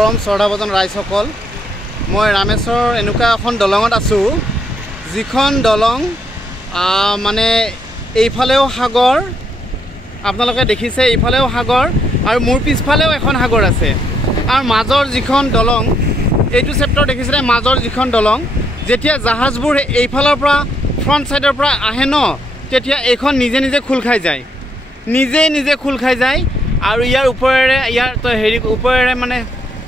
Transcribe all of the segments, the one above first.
মৰম শ্ৰদ্ধাভাজন ৰাইজসকল মই ৰামেশ্বৰ এনেকুৱা এখন দলঙত আছোঁ যিখন দলং মানে এইফালেও সাগৰ আপোনালোকে দেখিছে এইফালেও সাগৰ আৰু মোৰ পিছফালেও এখন সাগৰ আছে আৰু মাজৰ যিখন দলং এইটো চেপ্টাৰ দেখিছে মাজৰ যিখন দলং যেতিয়া জাহাজবোৰ এইফালৰ পৰা ফ্ৰণ্ট সাইডৰ পৰা আহে ন তেতিয়া এইখন নিজে নিজে খোল খাই যায় নিজে খোল খাই যায় আৰু ইয়াৰ ওপৰেৰে ইয়াৰ হেৰি ওপৰেৰে মানে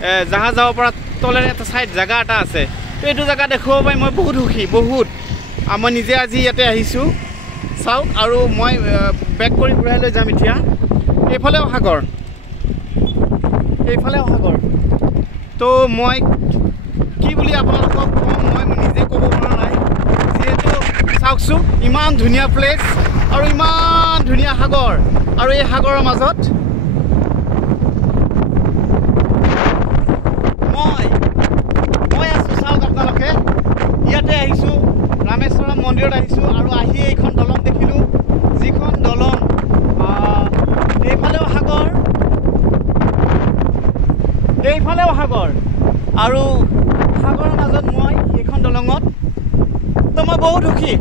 জাহাজ যাব পৰা তলেৰে এটা সাইড জায়গা এটা আছে তো এইটো জায়গা দেখুৱাব পাই মই বহুত সুখী বহুত মই নিজে আজি ইয়াতে আহিছোঁ চাওক আৰু মই বেক কৰি ঘূৰাই লৈ যাম এতিয়া এইফালেও সাগৰ তো মই কি বুলি আপোনালোকক কম মই নিজে ক'ব পৰা নাই যিহেতু চাওকচোন ইমান ধুনীয়া প্লেচ আৰু ইমান ধুনীয়া সাগৰ আৰু এই সাগৰৰ মাজত মই আছোঁ চাওক আপোনালোকে ইয়াতে আহিছোঁ ৰামেশ্বৰম মন্দিৰত আহিছোঁ আৰু আহি এইখন দলং দেখিলোঁ যিখন দলং এইফালেও সাগৰ আৰু সাগৰৰ মাজত মই এইখন দলঙত তো মই বহুত সুখী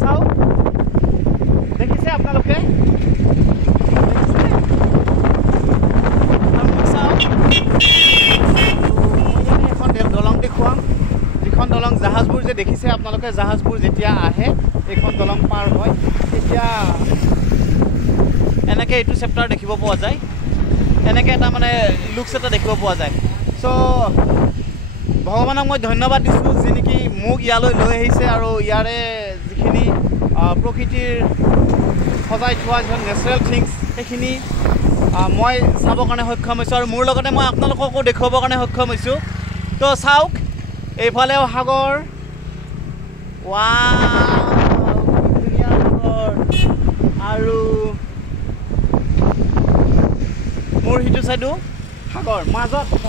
চাওক দেখিছে আপোনালোকে এখন দলং দেখুৱাম যিখন দলং জাহাজবোৰ যে দেখিছে আপোনালোকে জাহাজবোৰ যেতিয়া আহে এইখন দলং পাৰ হয় তেতিয়া এনেকৈ এইটো চেপ্টাৰ দেখিব পোৱা যায় এনেকৈ এটা মানে লুকছ এটা দেখিব পোৱা যায় চ' ভগৱানক মই ধন্যবাদ দিছোঁ যি নেকি মোক ইয়ালৈ লৈ আহিছে আৰু ইয়াৰে যিখিনি প্ৰকৃতিৰ সজাই থোৱা যিখন নেচাৰেল থিংছ সেইখিনি মই চাবৰ কাৰণে সক্ষম হৈছোঁ আৰু মোৰ লগতে মই আপোনালোককো দেখুৱাবৰ কাৰণে সক্ষম হৈছোঁ তো চাওক এইফালেও সাগৰ ধুনীয়া সাগৰ আৰু মোৰ সিটো চাইডো সাগৰ মাজত